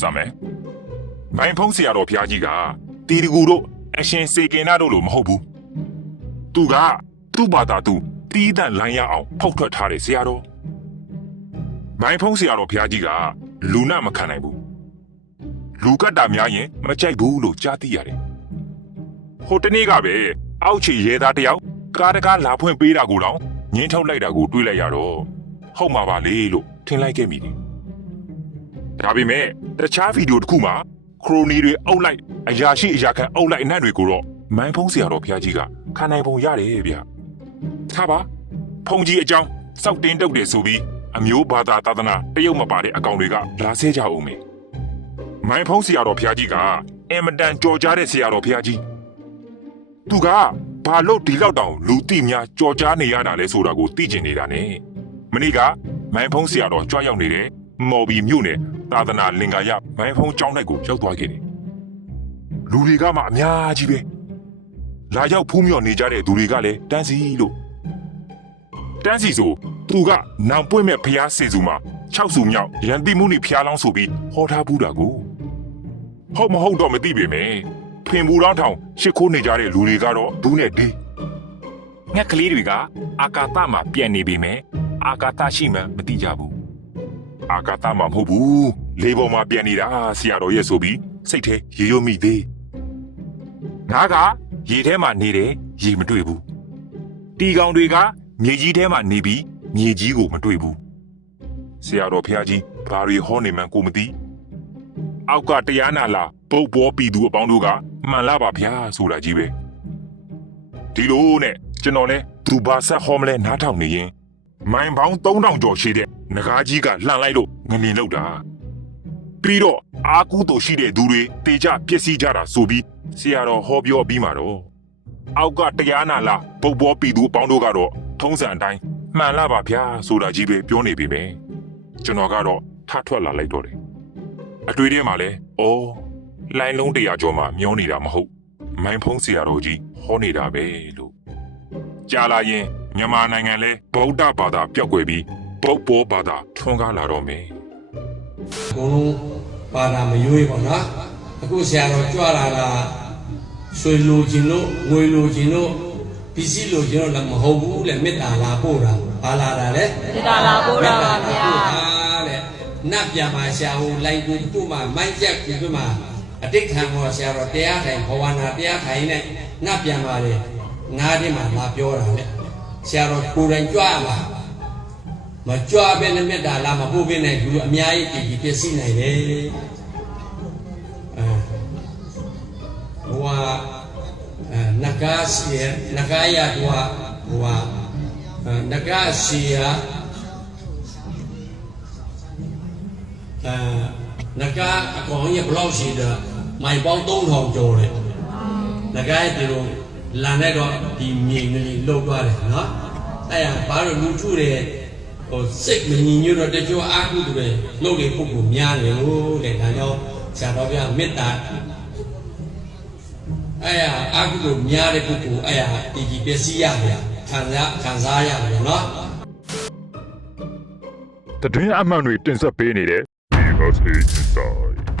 စမယ်မိုင်းဖုံးဆရာတော်ဘုရားကြီးကတီတကူတို့အရှင်စေကင်နာတို့လိုမဟုတ်ဘူးသူကသူ့ဘာသာသူတီးတန့်လိုင်းရအောင်ဖောက်ထွက်ထားတဲ့ဆရာတော်မိုင်းဖုံးဆရာတော်ဘုရားကြီးကလူနာမခံနိုင်ဘူးလူကတ်တာများရင်မကြိုက်ဘူးလို့ကြားသိရတယ်ဟိုတနေ့ကပဲအောက်ခြေရဲသားတယောက်ကားတကားလာဖွင့်ပေးတာကိုတော့ငင်းထုတ်လိုက်တာကိုတွေးလိုက်ရတော့ဟုတ်မှာပါလေလို့ထင်လိုက်ခဲ့မိတယ် ဒါပေမဲ့တခြားဗီဒီယိုတစ်ခုမှာခရိုနီတွေအုပ်လိုက်အရာရှိအရာခံအုပ်လိုက်အနံ့တွေကိုတော့မိုင်းဖုံးဆရာတော်ဘုရားကြီးကခံနိုင်ပုံရတယ်ဗျထားပါဖုံကြီးအကြောင်းစောက်တင်းတုတ်တယ်ဆိုပြီးအမျိုးဘာသာသာသနာတရုတ်မပါတဲ့အကောင်တွေကလာဆဲကြအောင်မယ်မိုင်းဖုံးဆရာတော်ဘုရားကြီးကအင်မတန်ကြော်ကြားတဲ့ဆရာတော်ဘုရားကြီးသူကဘာလို့ဒီလောက်တောင်လူတိများကြော်ကြားနေရတာလဲဆိုတာကိုသိကျင်နေတာ ਨੇ မနေ့ကမိုင်းဖုံးဆရာတော်ကြွရောက်နေတဲ့မော်ဘီမြို့နယ် သာသနာလင်္ကာရမိုင်းဖုံးကျောင်းတိုက်ကိုရောက်သွားခဲ့တယ်လူတွေကမှအများကြီးပဲလာရောက်ဖူးမြော်နေကြတဲ့သူတွေကလည်းတန်းစီလို့တန်းစီဆိုသူကနောင်ပွင့်မဲ့ဖျားစေစုမှာ6စုမြောက်ရန်တိမှုနိဖျားလောင်းဆိုပြီးဟောထားဘူးတာကိုဟုတ်မဟုတ်တော့မသိပေမဲ့ဖင်ဘူးလောင်းထောင်ရှစ်ခိုးနေကြတဲ့လူတွေကတော့ဘူးနဲ့ဒီငှက်ကလေးတွေကအာကာသမှာပြန်နေပေမဲ့အာကာသရှိမှမသိကြဘူး အာကာသမှာမဟုတ်ဘူးလေပေါ်မှာပြန်နေတာဆရာတော်ရဲ့ဆိုပြီးစိတ်ထဲရေရွမိသေးငါကရေထဲမှာနေတယ်ရေမတွေ့ဘူးတီကောင်တွေကမြေကြီးထဲမှာနေပြီးမြေကြီးကိုမတွေ့ဘူးဆရာတော်ဖះကြီးဘာတွေဟောနေမှန်းကိုမသိအောက်ကတရားနာလာပုတ်ပေါ်ပြည်သူအပေါင်းတို့ကမှန်လားပါဗျာဆိုတာကြီးပဲဒီလိုနဲ့ကျွန်တော်လဲသူဘာဆက်ဟောမလဲနားထောင်နေရင် မိုင်ပေါင်း3000ကျော်ရှိတဲ့ငကားကြီးကလှန်လိုက်လို့ငနေလောက်တာပြီးတော့အာကူတို့ရှိတဲ့သူတွေတေကြပျက်စီးကြတာဆိုပြီးဆရာတော်ဟောပြောပြီးမှာတော့အောက်ကတရားနာလာပုတ်ပေါ်ပြည်သူအပေါင်းတို့ကတော့ထုံးစံအတိုင်းမှန်လားပါဗျာဆိုတာကြီးပဲပြောနေပြီပဲကျွန်တော်ကတော့ထထွက်လာလိုက်တော့တယ်အတွေ့အထဲမှာလဲအော်လိုင်းလုံးတရာကျော်မှာမျောနေတာမဟုတ်မိုင်းဖုံးဆရာတော်ကြီးဟောနေတာပဲလို့ကြာလာရင် မြန်မာနိုင်ငံလဲဗုဒ္ဓဘာသာပျောက်ကွယ်ပြီးပုပ်ပေါ်ဘာသာထွန်းကားလာတော့မယ်။ဘုံလုံးဘာသာမရွေးပါနော်။အခုဆရာတော်ကြွလာတာဆွေလိုခြင်းတို့ငွေလိုခြင်းတို့ပစ္စည်းလိုခြင်းတို့လည်းမဟုတ်ဘူးလေမေတ္တာလာပို့တာ။ဘာလာတာလဲ။မေတ္တာလာပို့တာပါဗျာ။နတ်ပြမှာဆရာဟိုလိုင်ကိုတို့မှာမိုက်ရက်ကိုမှာအတိတ်ခံပေါ်ဆရာတော်တရားထိုင်ဘဝနာတရားထိုင်နဲ့နတ်ပြန်ပါလေငါးတင်မှာလာပြောတာလေ ဆရာတော်ကိုယ်တိုင်ကြွရမှာမကြွဘဲနဲ့မေတ္တာလာမပို့ဘဲနဲ့လူအများကြီးကြည်ကြည်ပြည့်စည်နိုင်တယ်အဲဟိုဟာအဲနဂါစီယနဂါယဟိုဟာဟိုဟာအဲနဂါစီယအဲငကားအကောင်ကြီးဘယ်လောက်ရှိတယ်မိုင်ပေါင်း3000ကျော်တယ်ငကားရဲ့ဒီလို လန်တဲ့တော့ဒီမြေငလီလှုပ်သွားတယ်နော်အဲ့ဒါဘာလို့လူထုတွေဟိုစိတ်မငြိမ်ညွတ်တော့တချို့အာဟုတွေလှုပ်လေပုဂ္ဂိုလ်များတယ်လို့တဲ့ဒါကြောင့်ဆရာတော်ပြမေတ္တာအဲ့ဒါအာဟုတို့များတဲ့ပုဂ္ဂိုလ်အဲ့ဒါတည်ကြည်ပျက်စီးရတယ်ခံစားခံစားရတယ်နော်တတွင်းအမှန်တွေတင်ဆက်ပေးနေတဲ့ Because Inside